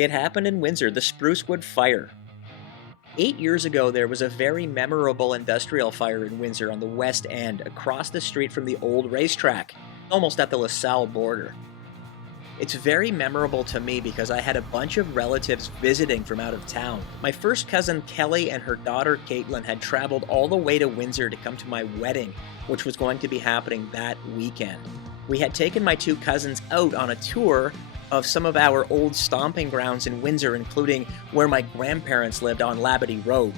It happened in Windsor, the Sprucewood fire. 8 years ago, there was a very memorable industrial fire in Windsor on the West End, across the street from the old racetrack, almost at the LaSalle border. It's very memorable to me because I had a bunch of relatives visiting from out of town. My first cousin Kelly and her daughter Caitlin had traveled all the way to Windsor to come to my wedding, which was going to be happening that weekend. We had taken my two cousins out on a tour of some of our old stomping grounds in Windsor, including where my grandparents lived on Labadie Road.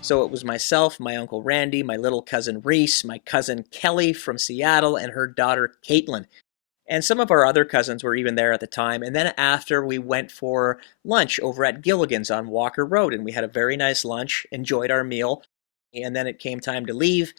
So it was myself, my uncle Randy, my little cousin Reese, my cousin Kelly from Seattle, and her daughter Caitlin. And some of our other cousins were even there at the time. And then after, we went for lunch over at Gilligan's on Walker Road, and we had a very nice lunch, enjoyed our meal. And then it came time to leave.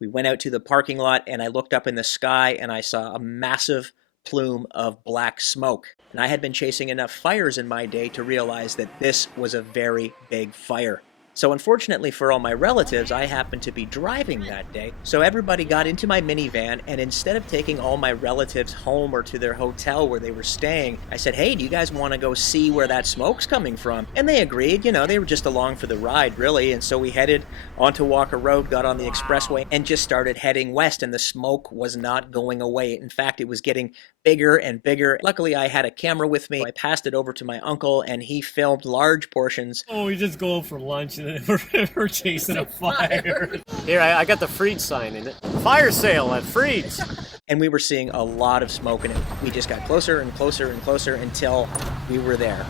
We went out to the parking lot, and I looked up in the sky, and I saw a massive plume of black smoke. And I had been chasing enough fires in my day to realize that this was a very big fire. So unfortunately for all my relatives, I happened to be driving that day. So everybody got into my minivan, and instead of taking all my relatives home or to their hotel where they were staying, I said, hey, do you guys want to go see where that smoke's coming from? And they agreed. They were just along for the ride, really. And so we headed onto Walker Road, got on the expressway, and just started heading west, and the smoke was not going away. In fact, it was getting bigger and bigger. Luckily, I had a camera with me. I passed it over to my uncle, and he filmed large portions. Oh, we just go for lunch, and then we're chasing a fire. Here, I got the Freed sign in it. Fire sale at Freed's. And we were seeing a lot of smoke, and we just got closer and closer and closer until we were there.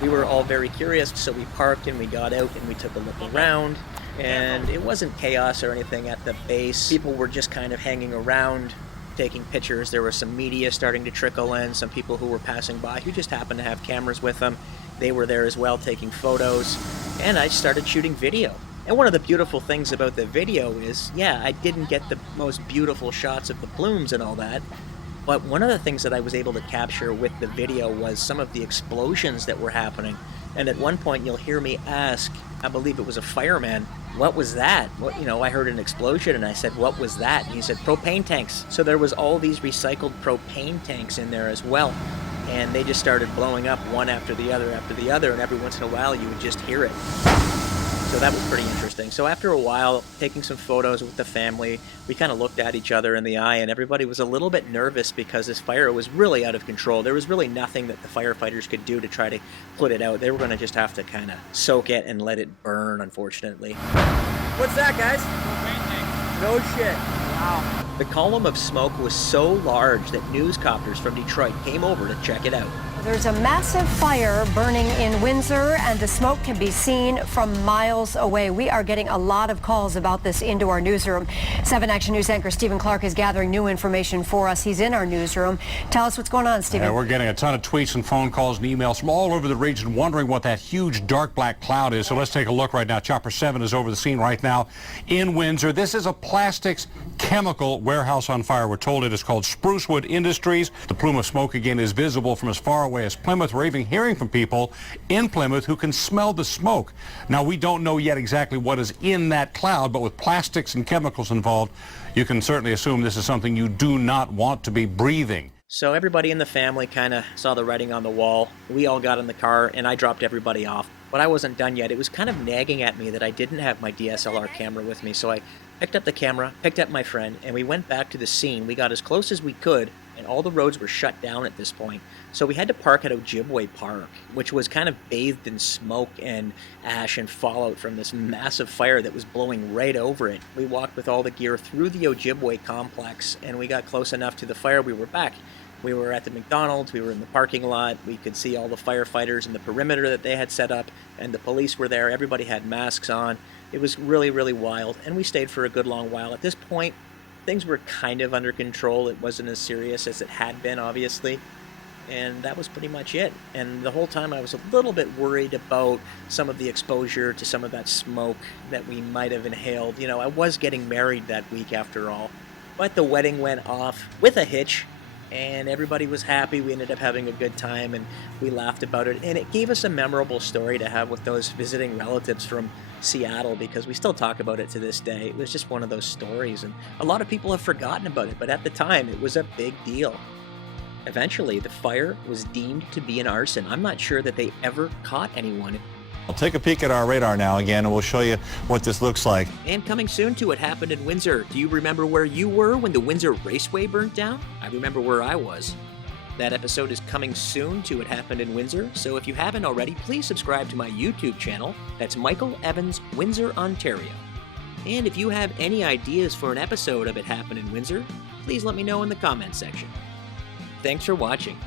We were all very curious, so we parked and we got out and we took a look around. And it wasn't chaos or anything at the base. People were just kind of hanging around, taking pictures. There was some media starting to trickle in, some people who were passing by who just happened to have cameras with them. They were there as well, taking photos, and I started shooting video. And one of the beautiful things about the video is, I didn't get the most beautiful shots of the plumes and all that, but one of the things that I was able to capture with the video was some of the explosions that were happening. And at one point you'll hear me ask, I believe it was a fireman, what was that? I heard an explosion, and I said, what was that? And he said, propane tanks. So there was all these recycled propane tanks in there as well. And they just started blowing up one after the other, and every once in a while you would just hear it. So that was pretty interesting. So after a while, taking some photos with the family, we kind of looked at each other in the eye, and everybody was a little bit nervous because this fire was really out of control. There was really nothing that the firefighters could do to try to put it out. They were going to just have to kind of soak it and let it burn, unfortunately. What's that, guys? No shit. Wow. The column of smoke was so large that newscopters from Detroit came over to check it out. There's a massive fire burning in Windsor, and the smoke can be seen from miles away. We are getting a lot of calls about this into our newsroom. 7 Action News anchor Stephen Clark is gathering new information for us. He's in our newsroom. Tell us what's going on, Stephen. Yeah, we're getting a ton of tweets and phone calls and emails from all over the region wondering what that huge dark black cloud is. So let's take a look right now. Chopper 7 is over the scene right now in Windsor. This is a plastics chemical warehouse on fire. We're told it is called Sprucewood Industries. The plume of smoke again is visible from as far away as Plymouth. We're even hearing from people in Plymouth who can smell the smoke. Now, we don't know yet exactly what is in that cloud, but with plastics and chemicals involved, you can certainly assume this is something you do not want to be breathing. So everybody in the family kind of saw the writing on the wall. We all got in the car, and I dropped everybody off. But I wasn't done yet. It was kind of nagging at me that I didn't have my DSLR camera with me, so I picked up the camera, picked up my friend, and we went back to the scene. We got as close as we could, and all the roads were shut down at this point. So we had to park at Ojibwe Park, which was kind of bathed in smoke and ash and fallout from this massive fire that was blowing right over it. We walked with all the gear through the Ojibwe complex, and we got close enough to the fire. We were back. We were at the McDonald's, we were in the parking lot, we could see all the firefighters and the perimeter that they had set up, and the police were there. Everybody had masks on. It was really, really wild, and we stayed for a good long while. At this point, things were kind of under control. It wasn't as serious as it had been, obviously, and that was pretty much it. And the whole time I was a little bit worried about some of the exposure to some of that smoke that we might have inhaled. I was getting married that week after all, but the wedding went off with a hitch, and everybody was happy. We ended up having a good time, and we laughed about it, and it gave us a memorable story to have with those visiting relatives from Seattle, because we still talk about it to this day. It was just one of those stories, and a lot of people have forgotten about it, but at the time it was a big deal. Eventually, the fire was deemed to be an arson. I'm not sure that they ever caught anyone. I'll take a peek at our radar now again, and we'll show you what this looks like. And coming soon to What Happened in Windsor. Do you remember where you were when the Windsor Raceway burnt down? I remember where I was. That episode is coming soon to What Happened in Windsor, so if you haven't already, please subscribe to my YouTube channel. That's Michael Evans, Windsor, Ontario. And if you have any ideas for an episode of It Happened in Windsor, please let me know in the comments section. Thanks for watching.